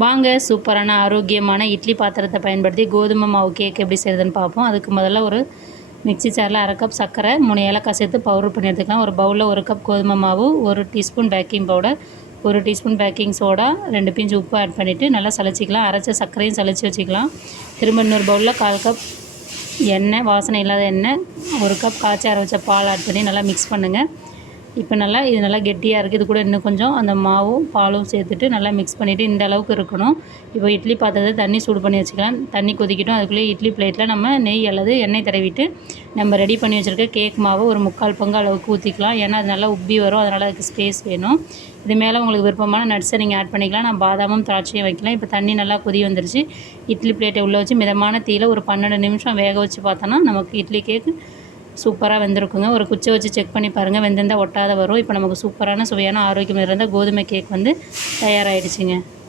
வாங்க சூப்பரான ஆரோக்கியமான இட்லி பாத்திரத்தை பயன்படுத்தி கோதுமை மாவு கேக் எப்படி செய்கிறதுன்னு பார்ப்போம். அதுக்கு முதல்ல ஒரு மிக்ஸி ஜாரில் 1/2 கப் சர்க்கரை, 3 ஏலக்காய் சேர்த்து பவுடர் பண்ணி எடுத்துக்கலாம். ஒரு பவுலில் 1 கப் கோதுமை மாவு, 1 teaspoon baking powder, 1 teaspoon baking soda, 2 பிஞ்சு உப்பு ஆட் பண்ணிவிட்டு நல்லா சளிச்சிக்கலாம். அரைச்ச சர்க்கரையும் சளிச்சு வச்சுக்கலாம். திரும்ப இன்னொரு பவுலில் 1/4 கப் எண்ணெய், வாசனை இல்லாத எண்ணெய், 1 கப் காய்ச்சி அரை வச்ச பால் ஆட் பண்ணி நல்லா மிக்ஸ் பண்ணுங்கள். இப்போ இது நல்லா கெட்டியாக இருக்குது. இது கூட இன்னும் கொஞ்சம் அந்த மாவும் பாலும் சேர்த்துட்டு நல்லா மிக்ஸ் பண்ணிவிட்டு இந்த அளவுக்கு இருக்கணும். இப்போ இட்லி பாத்திரத்தை தண்ணி சூடு பண்ணி வச்சுக்கலாம். தண்ணி கொதிக்கட்டும். அதுக்குள்ளே இட்லி பிளேட்டில் நம்ம நெய் அல்லது எண்ணெய் தடவிட்டு நம்ம ரெடி பண்ணி வச்சுருக்க கேக் மாவு ஒரு 3/4 பங்கு அளவுக்கு ஊற்றிக்கலாம். ஏன்னா அது நல்லா உப்பி வரும், அதனால் அதுக்கு ஸ்பேஸ் வேணும். இது மேலே உங்களுக்கு விருப்பமான நட்ஸை நீங்கள் ஆட் பண்ணிக்கலாம். நான் பாதாமும் திராட்சையும் வைக்கலாம். இப்போ தண்ணி நல்லா கொதி வந்துருச்சு. இட்லி பிளேட்டை உள்ளே வச்சு மிதமான தீயில் ஒரு 12 நிமிஷம் வேக வச்சு பார்த்தோன்னா நமக்கு இட்லி கேக்கு சூப்பராக வெந்திருக்குங்க. ஒரு குச்சை வச்சு செக் பண்ணி பாருங்கள், வெந்திருந்தால் ஒட்டாத வரும். இப்போ நமக்கு சூப்பரான சுவையான ஆரோக்கியம் இருந்த கோதுமை கேக் தயாராகிடுச்சிங்க.